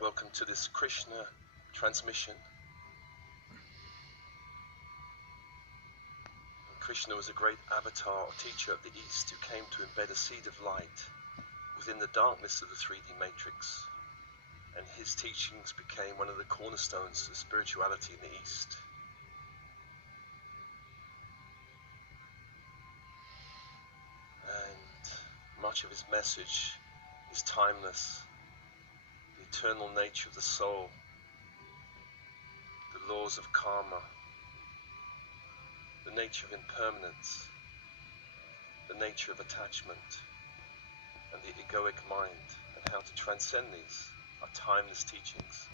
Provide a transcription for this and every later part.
Welcome to this Krishna transmission. Krishna was a great avatar or teacher of the East who came to embed a seed of light within the darkness of the 3D matrix, and his teachings became one of the cornerstones of spirituality in the East. And much of his message is timeless. The eternal nature of the soul, the laws of karma, the nature of impermanence, the nature of attachment, and the egoic mind, and how to transcend these are timeless teachings.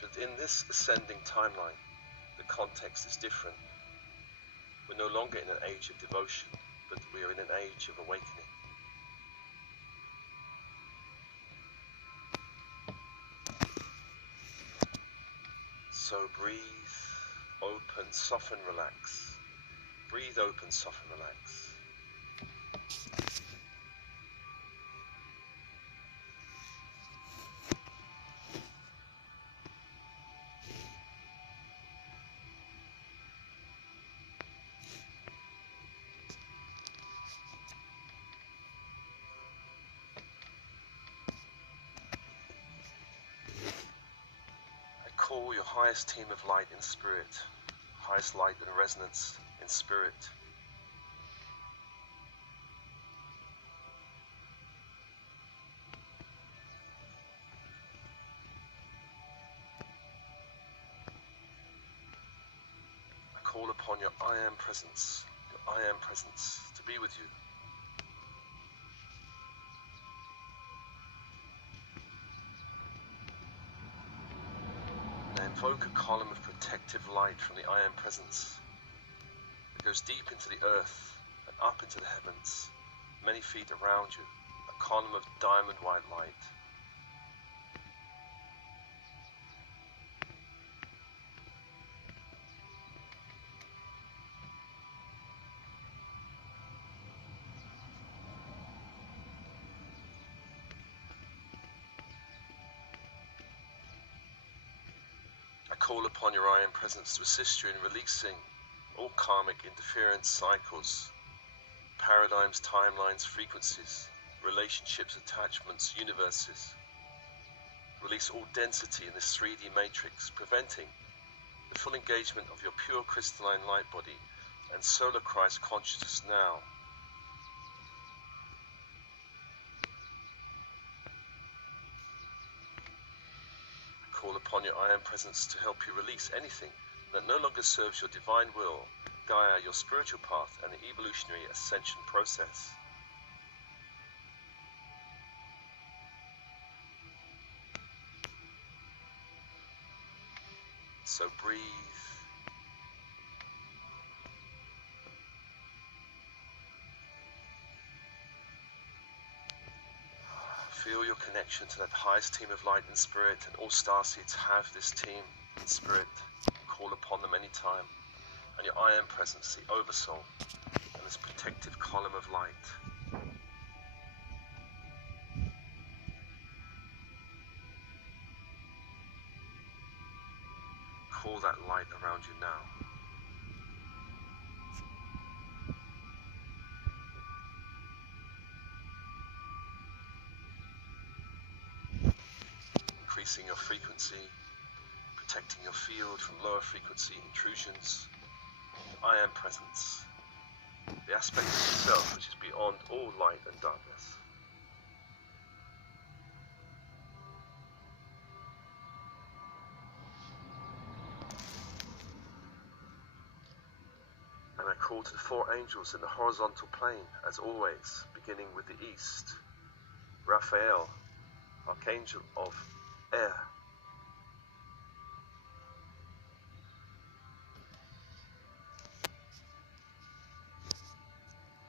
But in this ascending timeline, the context is different. We're no longer in an age of devotion, but we are in an age of awakening. So breathe, open, soften, relax. Breathe, open, soften, relax. Call your highest team of light in spirit, highest light and resonance in spirit. I call upon your I Am presence to be with you. Now invoke a column of protective light from the I Am presence. It goes deep into the earth and up into the heavens, many feet around you, a column of diamond white light. I call upon your I Am presence to assist you in releasing all karmic interference cycles, paradigms, timelines, frequencies, relationships, attachments, universes. Release all density in this 3D matrix, preventing the full engagement of your pure crystalline light body and solar Christ consciousness now. Call upon your I Am presence to help you release anything that no longer serves your divine will, Gaia, your spiritual path, and the evolutionary ascension process. So breathe. Feel your connection to that highest team of light in spirit, and all starseeds have this team in spirit. Call upon them anytime. And your I Am presence, the Oversoul, and this protective column of light. Call that light around you now. Increasing your frequency, protecting your field from lower frequency intrusions. I Am presence, the aspect of yourself which is beyond all light and darkness. And I call to the 4 angels in the horizontal plane, as always, beginning with the east. Raphael, Archangel of Air.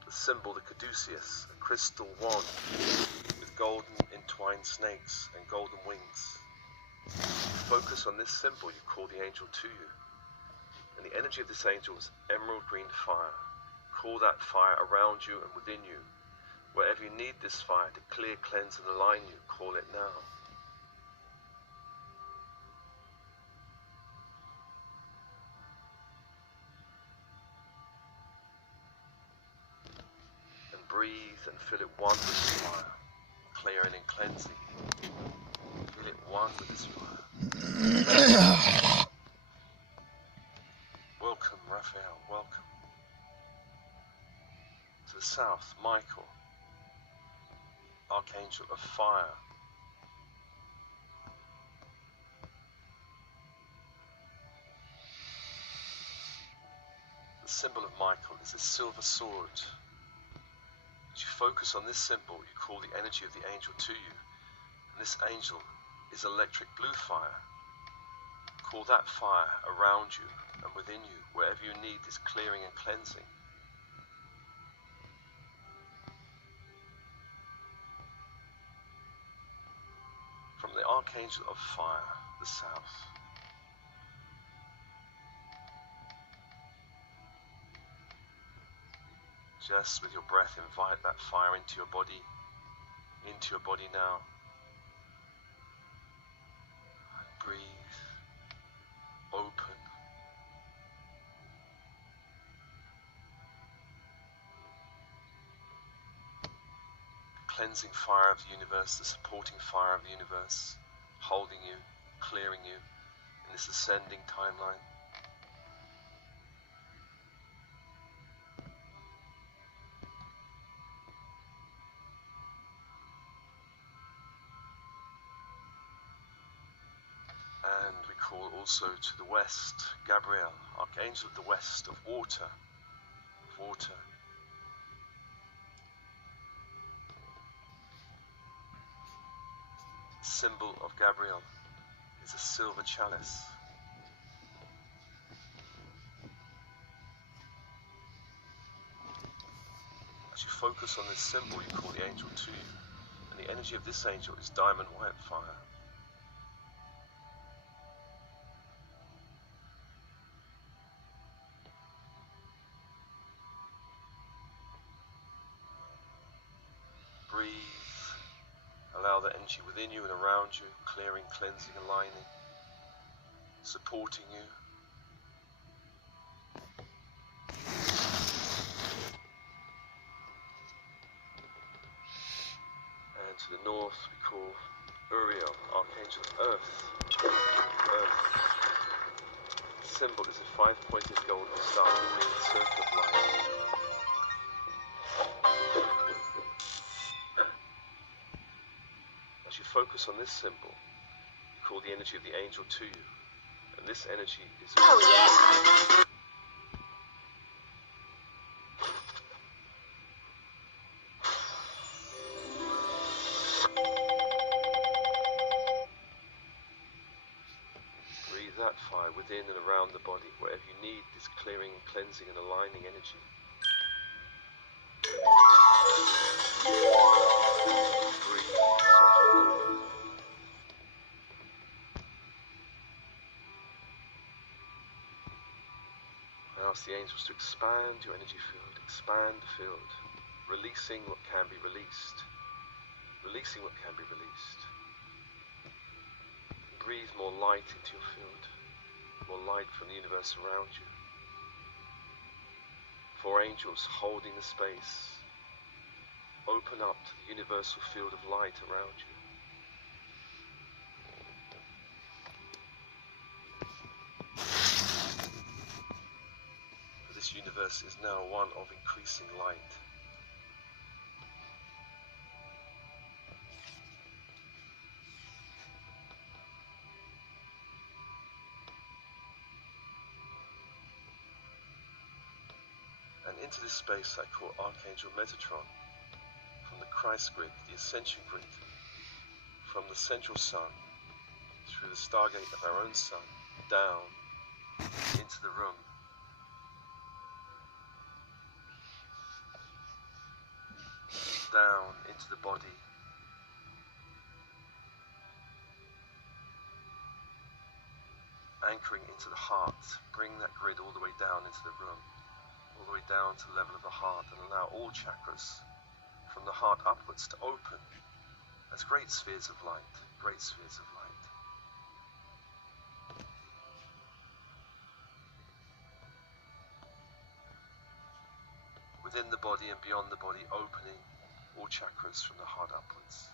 The symbol, the caduceus, a crystal wand with golden entwined snakes and golden wings. Focus on this symbol, you call the angel to you. And the energy of this angel is emerald green fire. Call that fire around you and within you. Wherever you need this fire to clear, cleanse, and align you, call it now. And breathe and feel it one with this fire, clearing and cleansing. Feel it one with this fire. Welcome, Raphael, welcome. To the south, Michael, Archangel of Fire. The symbol of Michael is a silver sword. As you focus on this symbol, you call the energy of the angel to you. And this angel is electric blue fire. Call that fire around you and within you, wherever you need this clearing and cleansing. From the Archangel of Fire, the south. Just with your breath, invite that fire into your body now. And breathe, open. The cleansing fire of the universe, the supporting fire of the universe, holding you, clearing you in this ascending timeline. And we call also to the west, Gabriel, Archangel of the west, of water, The symbol of Gabriel is a silver chalice. As you focus on this symbol, you call the angel to you, and the energy of this angel is diamond white fire. Breathe. Allow the energy within you and around you, clearing, cleansing, aligning, supporting you. And to the north we call Uriel, Archangel of Earth. Earth. The symbol is a 5-pointed golden star with a green circle of light. As you focus on this symbol, you call the energy of the angel to you, and this energy is... Oh yeah! Breathe that fire within and around the body, wherever you need this clearing, cleansing and aligning energy. Breathe, soften. I ask the angels to expand your energy field, expand the field, releasing what can be released, releasing what can be released. Breathe more light into your field, more light from the universe around you. 4 angels holding the space. Open up to the universal field of light around you. This universe is now one of increasing light. And into this space I call Archangel Metatron, from the Christ grid, the Ascension grid, from the central sun, through the stargate of our own sun, down into the room. Down into the body. Anchoring into the heart, bring that grid all the way down into the room. all the way down to the level of the heart, and allow all chakras from the heart upwards to open as great spheres of light, great spheres of light. Within the body and beyond the body, opening all chakras from the heart upwards.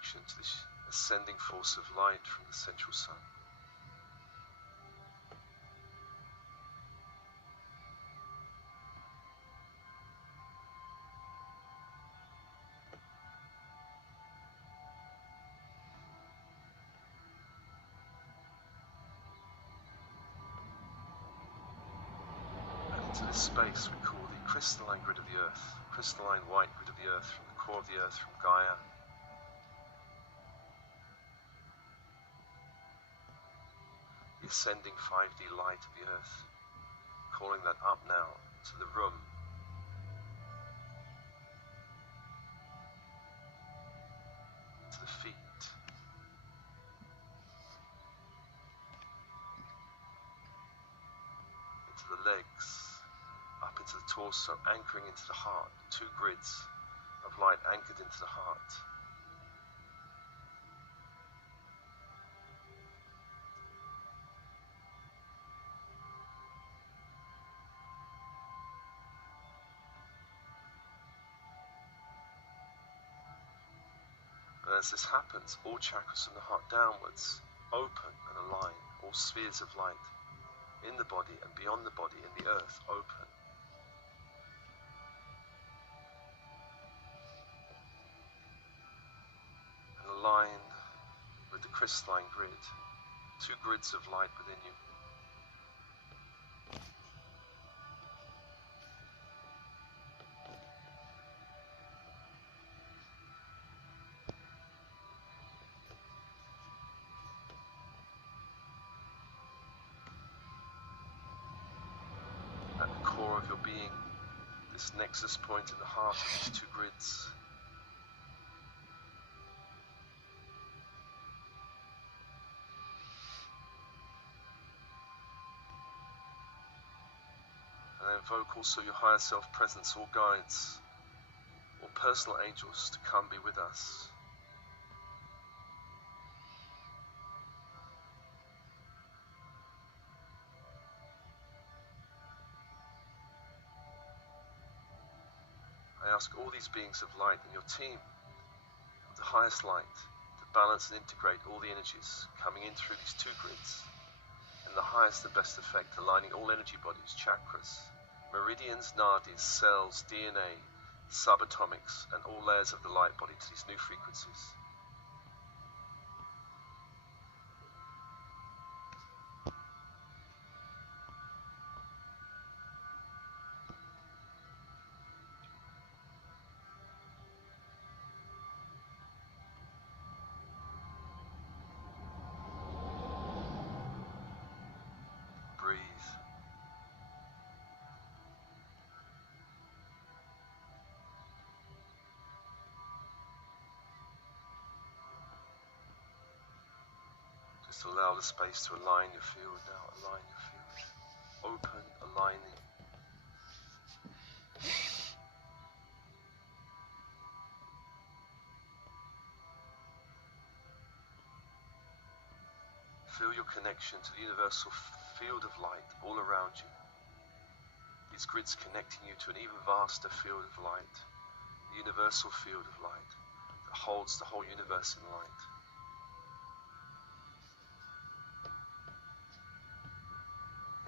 To this ascending force of light from the central sun. And into this space we call the crystalline grid of the earth, crystalline white grid of the earth, from the core of the earth, from Gaia. The ascending 5D light of the earth, calling that up now to the room, to the feet, into the legs, up into the torso, anchoring into the heart, 2 grids of light anchored into the heart. And as this happens, all chakras from the heart downwards open and align, all spheres of light in the body and beyond the body, in the earth, open. And align with the crystalline grid, 2 grids of light within you. At the core of your being, this nexus point in the heart of these 2 grids. And I invoke also your higher self presence, all guides, all personal angels to come be with us. I ask all these beings of light and your team of the highest light to balance and integrate all the energies coming in through these 2 grids in the highest and best effect, aligning all energy bodies, chakras, meridians, nadis, cells, DNA, subatomics, and all layers of the light body to these new frequencies. Just allow the space to align your field now, align your field. Open, aligning. Feel your connection to the universal field of light all around you. These grids connecting you to an even vaster field of light, the universal field of light that holds the whole universe in light.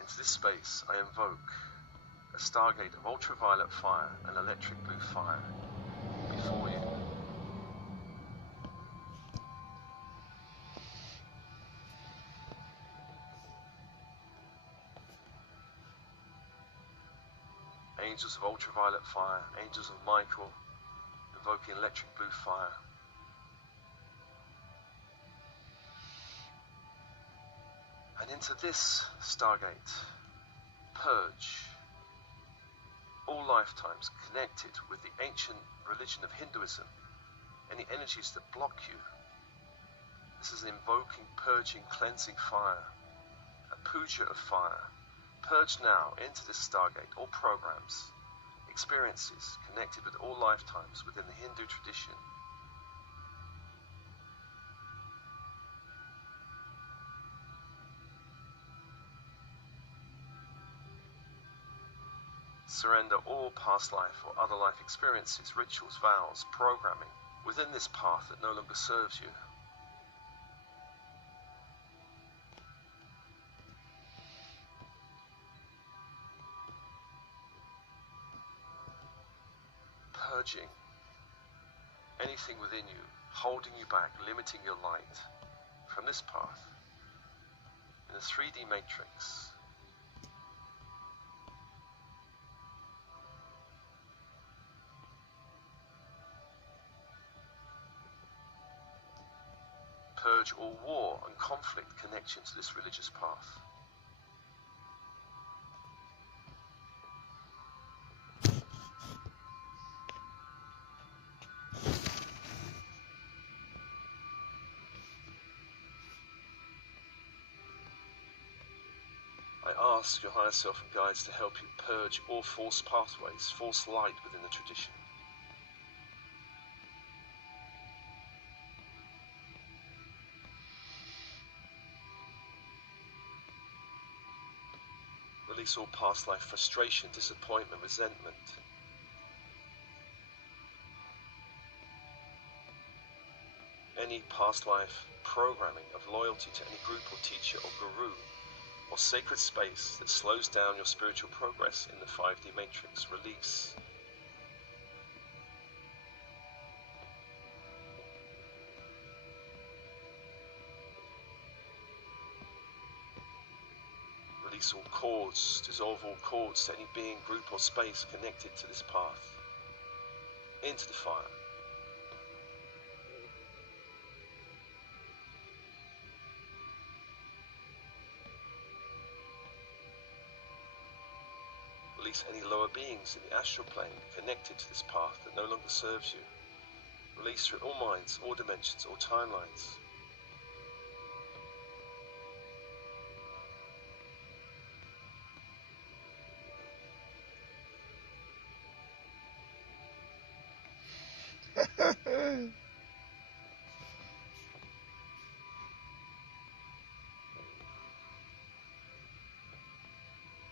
Into this space, I invoke a stargate of ultraviolet fire and electric blue fire before you. Angels of ultraviolet fire, angels of Michael, invoking electric blue fire. And into this Stargate, purge all lifetimes connected with the ancient religion of Hinduism, any energies that block you. This is an invoking, purging, cleansing fire, a puja of fire. Purge now into this Stargate all programs, experiences connected with all lifetimes within the Hindu tradition. Surrender all past life or other life experiences, rituals, vows, programming within this path that no longer serves you. Purging anything within you, holding you back, limiting your light from this path in the 3D matrix. Purge all war and conflict connection to this religious path. I ask your higher self and guides to help you purge all false pathways, false light within the tradition. Release all past life frustration, disappointment, resentment. Any past life programming of loyalty to any group or teacher or guru or sacred space that slows down your spiritual progress in the 5D matrix. Release. Release all cords, dissolve all cords to any being, group or space connected to this path. Into the fire. Release any lower beings in the astral plane connected to this path that no longer serves you. Release through all minds, all dimensions, all timelines.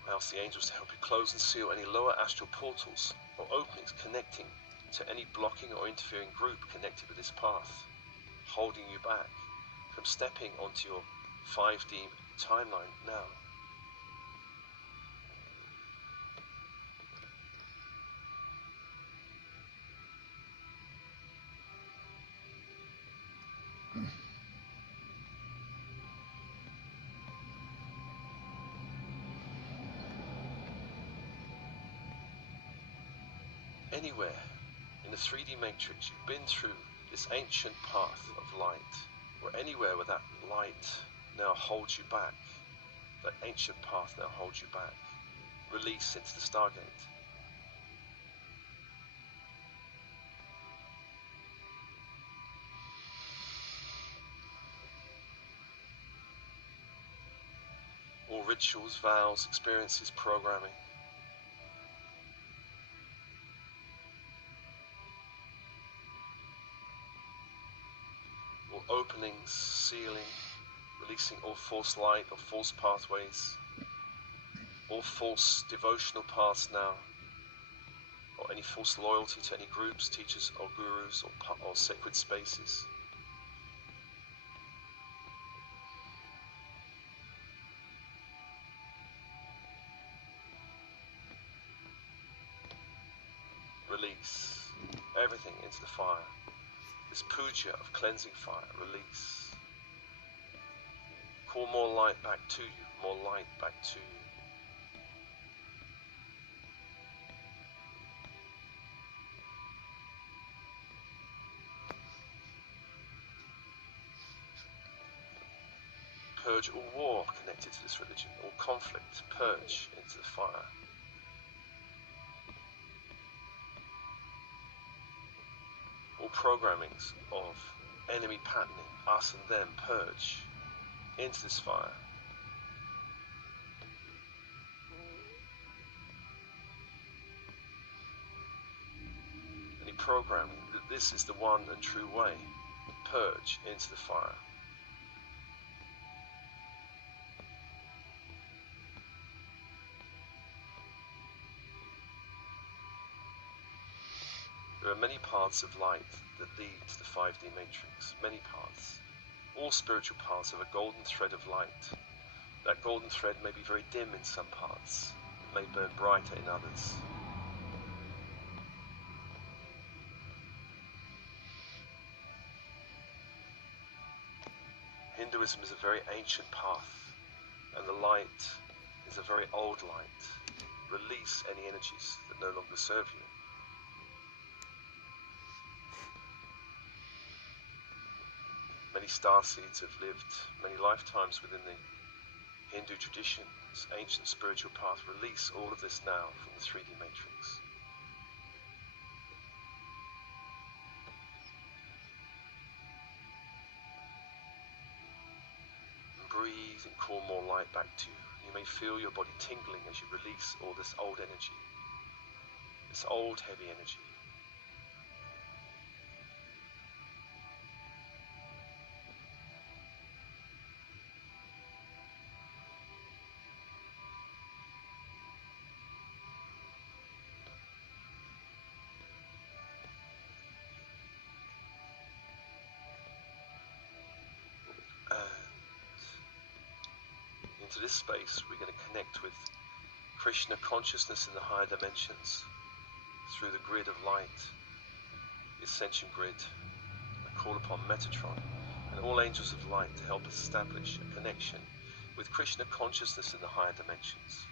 I ask the angels to help you close and seal any lower astral portals or openings connecting to any blocking or interfering group connected with this path, holding you back from stepping onto your 5D timeline now. Anywhere in the 3D matrix you've been through this ancient path of light, or anywhere where that light now holds you back, that ancient path now holds you back, release into the Stargate. All rituals, vows, experiences, programming. All openings, sealing, releasing all false light or false pathways, all false devotional paths now, or any false loyalty to any groups, teachers or gurus or sacred spaces. Release everything into the fire. This puja of cleansing fire, release. Call more light back to you, more light back to you. Purge all war connected to this religion, all conflict, purge into the fire. All programmings of enemy patterning, us and them, purge into this fire. Any programming that this is the one and true way, purge into the fire. There are many paths of light that lead to the 5D matrix, many paths. All spiritual paths have a golden thread of light. That golden thread may be very dim in some parts, it may burn brighter in others. Hinduism is a very ancient path, and the light is a very old light. Release any energies that no longer serve you. Many starseeds have lived many lifetimes within the Hindu tradition, this ancient spiritual path. Release all of this now from the 3D matrix. And breathe and call more light back to you. You may feel your body tingling as you release all this old energy, this old heavy energy. Into this space, we're going to connect with Krishna consciousness in the higher dimensions through the grid of light, the ascension grid. I call upon Metatron and all angels of light to help establish a connection with Krishna consciousness in the higher dimensions.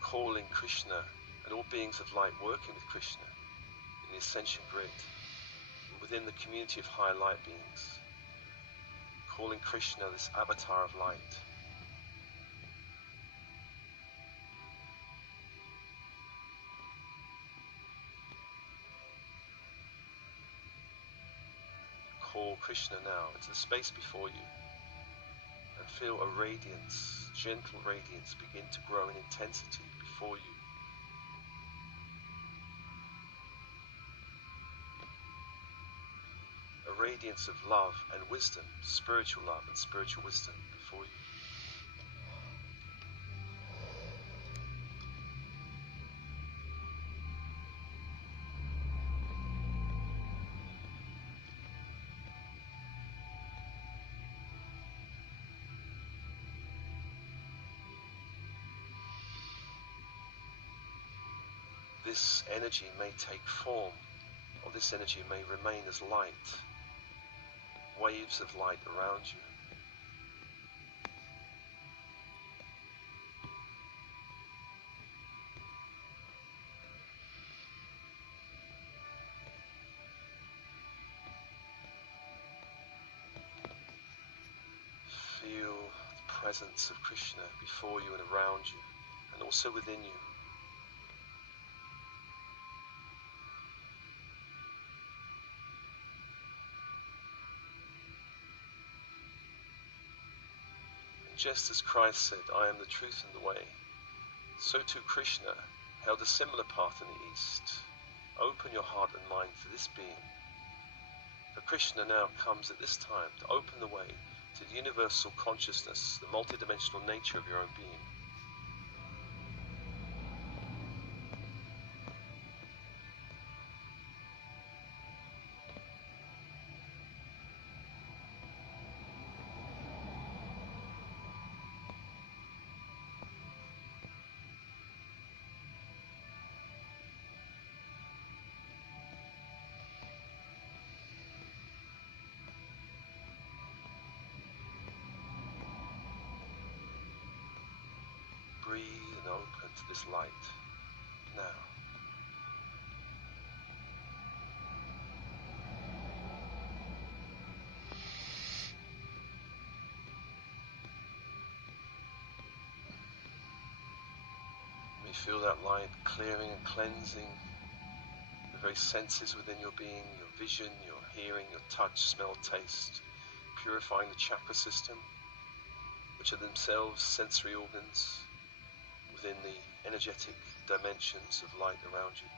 Calling Krishna and all beings of light working with Krishna in the ascension grid and within the community of higher light beings, calling Krishna this avatar of light. Call Krishna now into the space before you and feel a radiance, gentle radiance begin to grow in intensity before you. A radiance of love and wisdom, spiritual love and spiritual wisdom before you. This energy may take form, or this energy may remain as light, waves of light around you. Feel the presence of Krishna before you and around you, and also within you. Just as Christ said, I am the truth and the way, so too Krishna held a similar path in the East. Open your heart and mind to this being. For Krishna now comes at this time to open the way to the universal consciousness, the multidimensional nature of your own being. Breathe and open to this light. now. You feel that light clearing and cleansing the very senses within your being, your vision, your hearing, your touch, smell, taste, purifying the chakra system, which are themselves sensory organs within the energetic dimensions of light around you.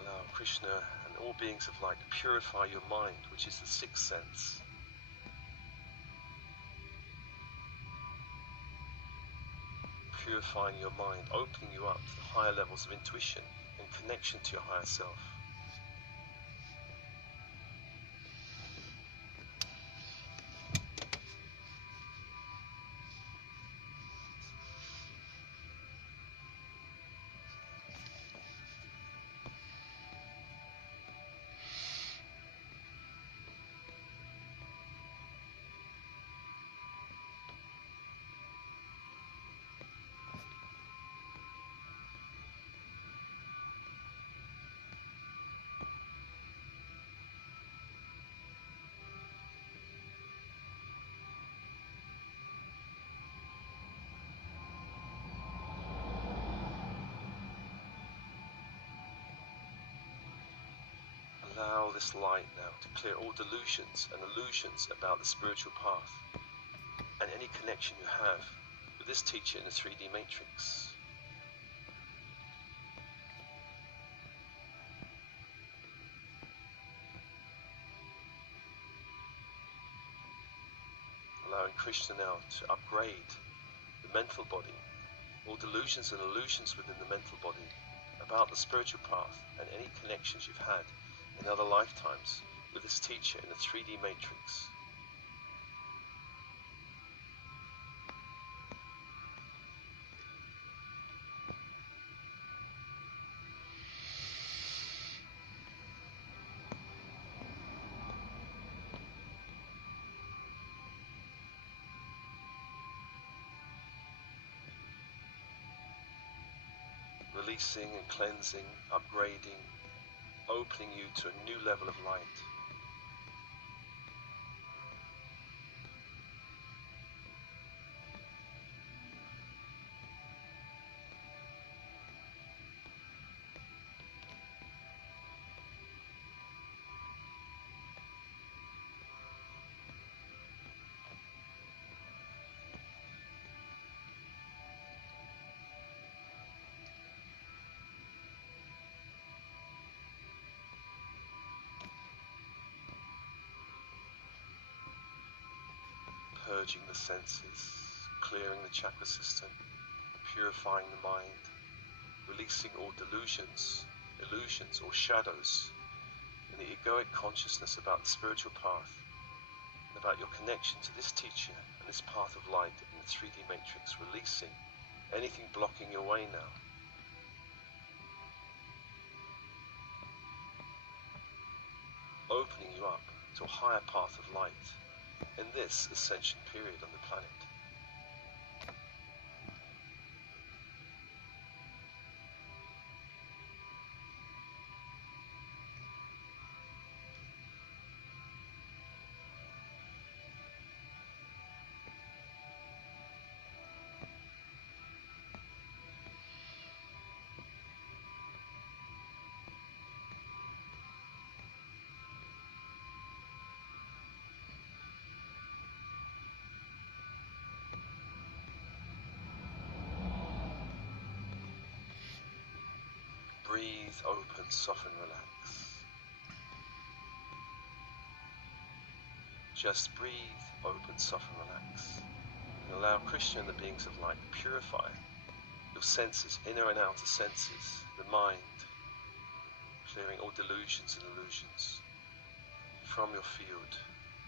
Allow Krishna and all beings of light to purify your mind, which is the sixth sense. Purifying your mind, opening you up to the higher levels of intuition and connection to your higher self. Allow this light now to clear all delusions and illusions about the spiritual path and any connection you have with this teacher in the 3D matrix. Allowing Krishna now to upgrade the mental body, all delusions and illusions within the mental body about the spiritual path and any connections you've had in other lifetimes with this teacher in the 3D matrix. Releasing and cleansing, upgrading, opening you to a new level of light. Purging the senses, clearing the chakra system, purifying the mind, releasing all delusions, illusions or shadows in the egoic consciousness about the spiritual path and about your connection to this teacher and this path of light in the 3D matrix, releasing anything blocking your way now. Opening you up to a higher path of light in this ascension period on the planet. Breathe, open, soften, relax. Just breathe, open, soften, relax. And allow Krishna and the beings of light to purify your senses, inner and outer senses, the mind, clearing all delusions and illusions from your field,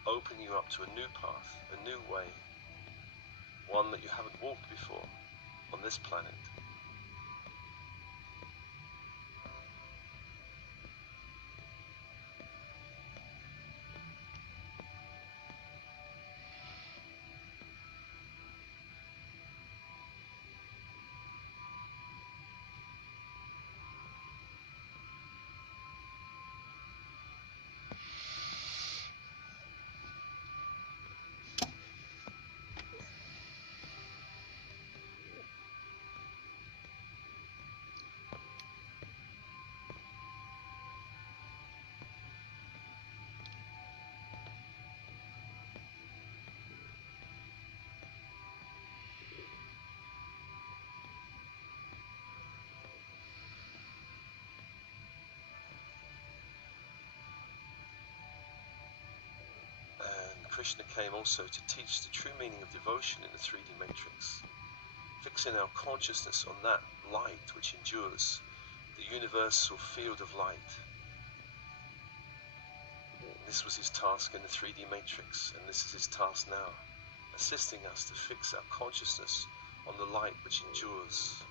opening you up to a new path, a new way, one that you haven't walked before on this planet. Krishna came also to teach the true meaning of devotion in the 3D matrix, fixing our consciousness on that light which endures, the universal field of light. This was his task in the 3D matrix, and this is his task now, assisting us to fix our consciousness on the light which endures.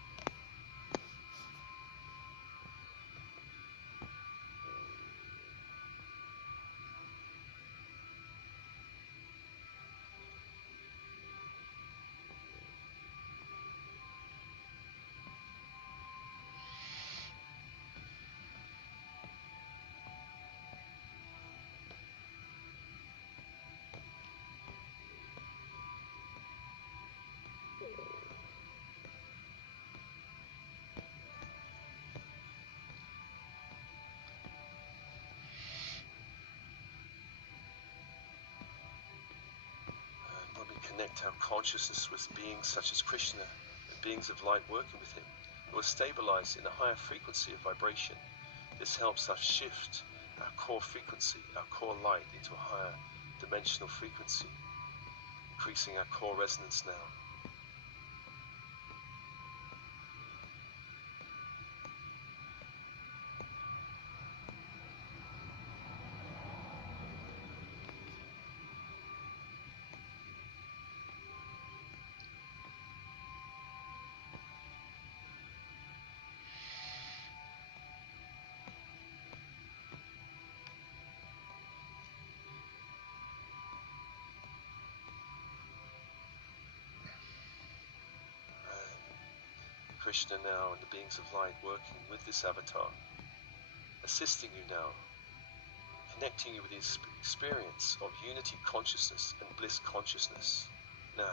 Connect our consciousness with beings such as Krishna and beings of light working with him, who are stabilized in a higher frequency of vibration. This helps us shift our core frequency, our core light, into a higher dimensional frequency, increasing our core resonance now. Krishna now and the beings of light working with this avatar, assisting you now, connecting you with his experience of unity consciousness and bliss consciousness now.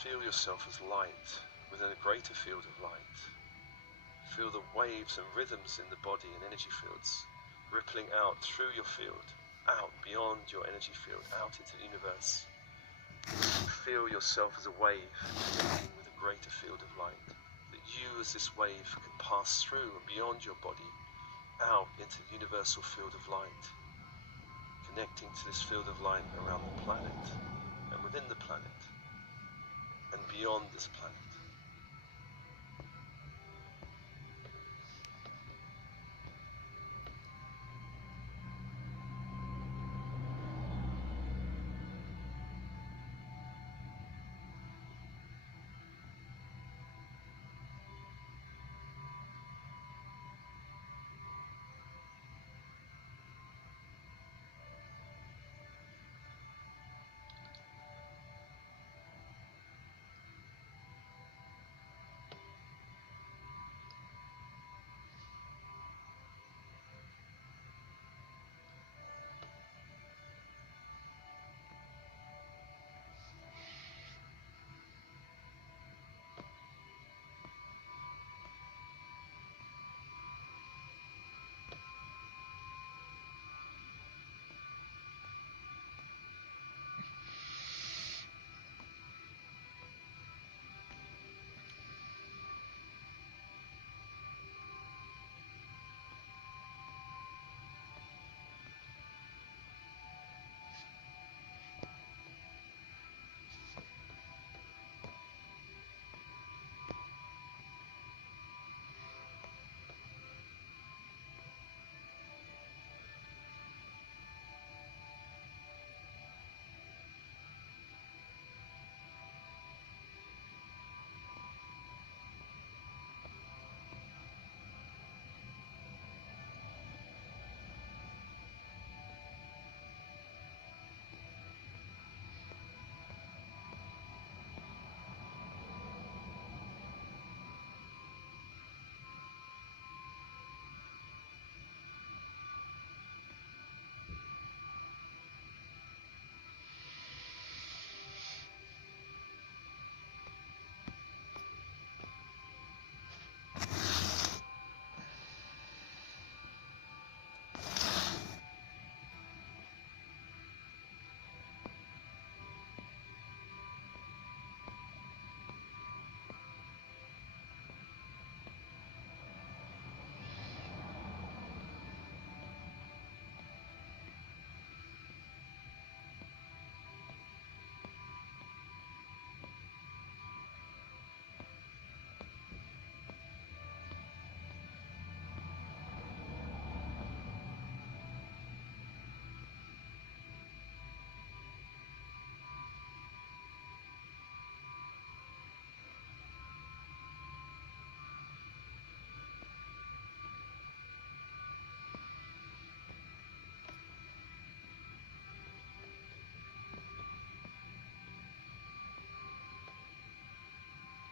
Feel yourself as light within a greater field of light. Feel the waves and rhythms in the body and energy fields rippling out through your field, out beyond your energy field, out into the universe. Feel yourself as a wave connecting with a greater field of light, that you as this wave can pass through and beyond your body, out into the universal field of light, connecting to this field of light around the planet and within the planet and beyond this planet.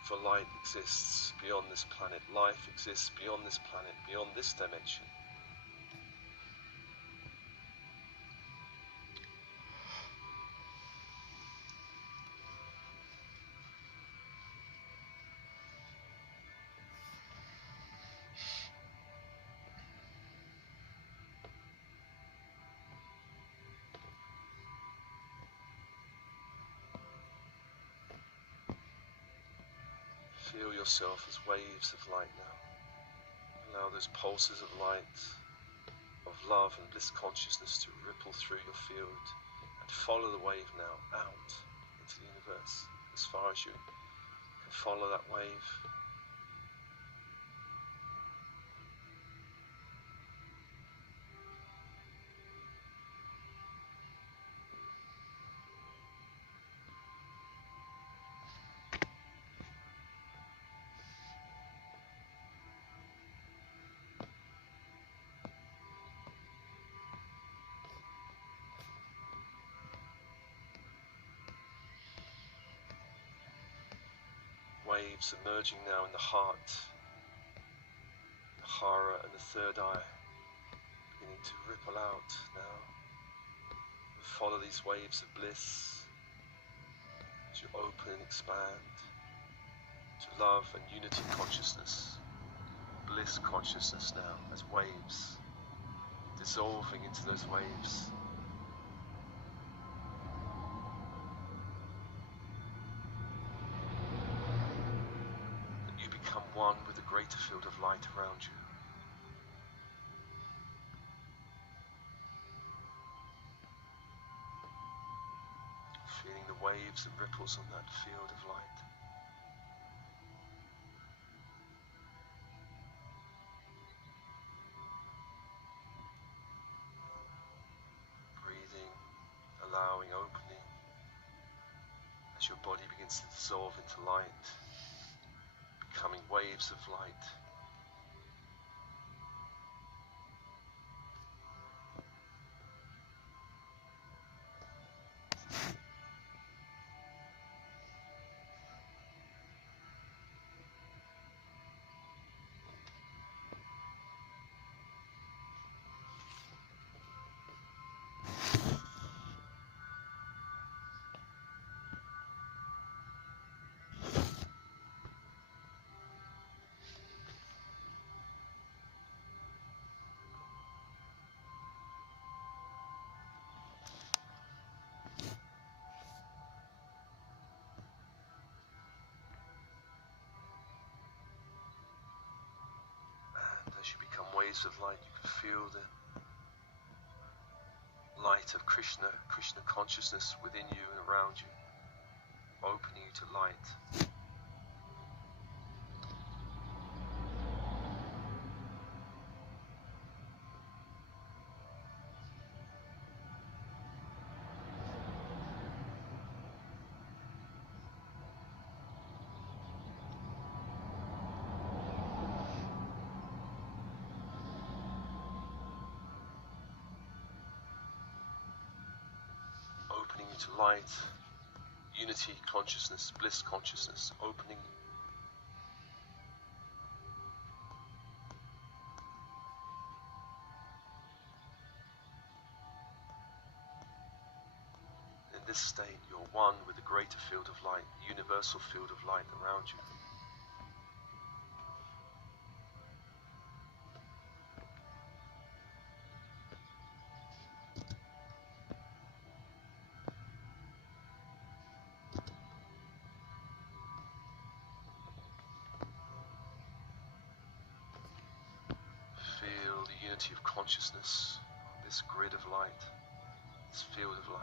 For light exists beyond this planet, life exists beyond this planet, beyond this dimension. Feel yourself as waves of light now. Allow those pulses of light, of love and bliss consciousness to ripple through your field and follow the wave now out into the universe as far as you can follow that wave. Waves emerging now in the heart, the hara and the third eye, beginning to ripple out now. Follow these waves of bliss, as you open and expand to love and unity consciousness, bliss consciousness now as waves, dissolving into those waves. That you become one with the greater field of light around you. Feeling the waves and ripples on that field of light. Breathing, allowing, opening, as your body begins to dissolve into light, becoming waves of light. As you become waves of light, you can feel the light of Krishna consciousness within you and around you, opening you to light. Opening you to light, unity consciousness, bliss consciousness, opening. In this state, you're one with the greater field of light, the universal field of light around you. Feel the unity of consciousness, this grid of light, this field of light.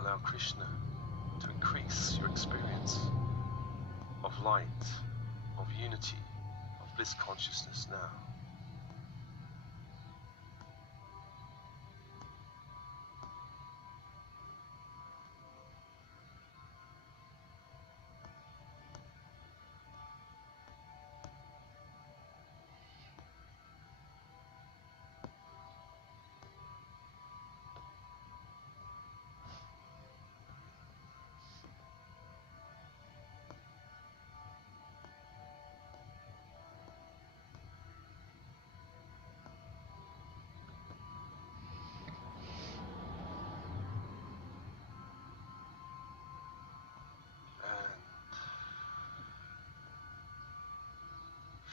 Allow Krishna to increase your experience of light, of unity, of bliss consciousness now.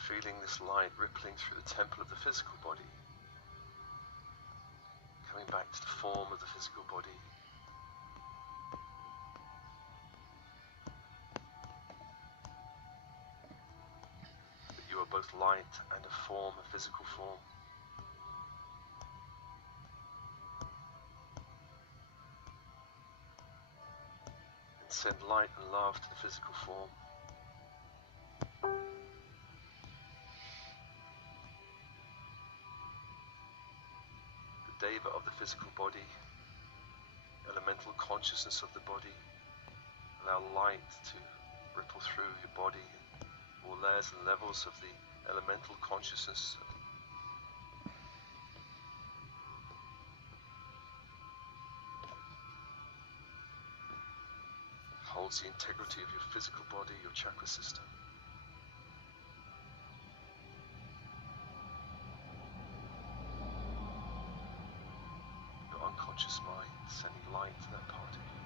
Feeling this light rippling through the temple of the physical body, coming back to the form of the physical body. That you are both light and a form, a physical form. And send light and love to the physical form. Deva of the physical body, elemental consciousness of the body. Allow light to ripple through your body, all layers and levels of the elemental consciousness. holds the integrity of your physical body, your chakra system. Your unconscious mind sending light to that part of you.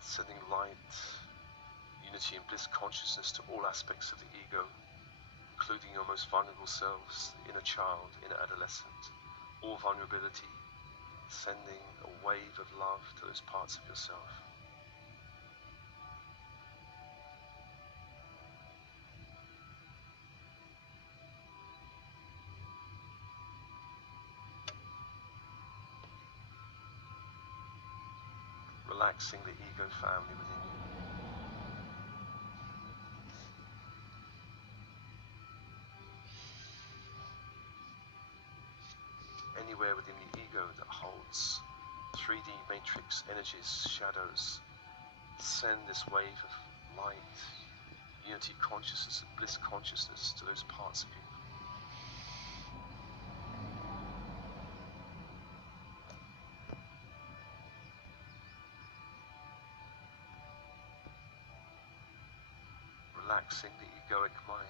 Sending light, unity and bliss consciousness to all aspects of the ego, including your most vulnerable selves, the inner child, inner adolescent, all vulnerability, sending a wave of love to those parts of yourself. Relaxing the ego family within you. Anywhere within the ego that holds 3D matrix energies, shadows, send this wave of light, unity consciousness and bliss consciousness to those parts of you. Relaxing the egoic mind.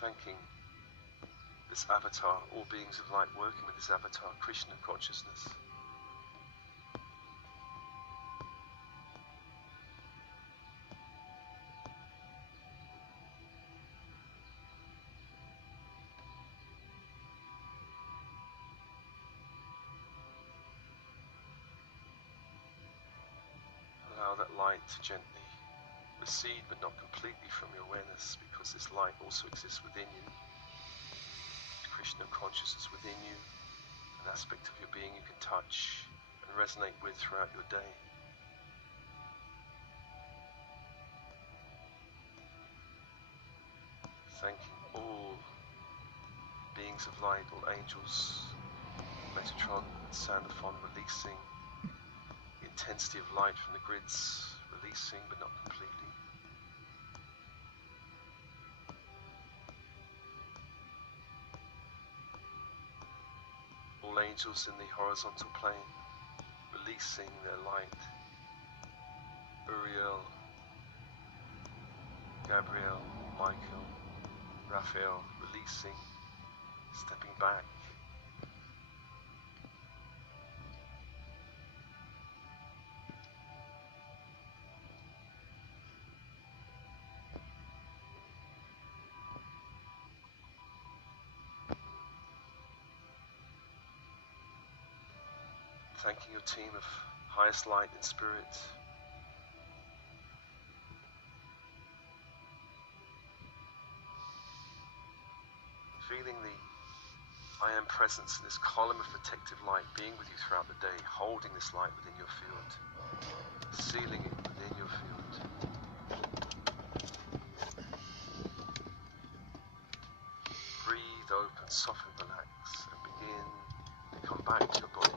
Thanking this avatar, all beings of light working with this avatar, Krishna consciousness. Allow that light to gently recede but not completely from your awareness, because this light also exists within you. Krishna consciousness within you, an aspect of your being you can touch and resonate with throughout your day. Thanking all beings of light, all angels, Metatron and Sandalphon, releasing the intensity of light from the grids, releasing but not completely. All angels in the horizontal plane, releasing their light. Uriel, Gabriel, Michael, Raphael, releasing, stepping back. Thanking your team of highest light and spirit. Feeling the I am presence in this column of protective light being with you throughout the day, holding this light within your field, sealing it within your field. Breathe open, soften, relax, and begin to come back to your body.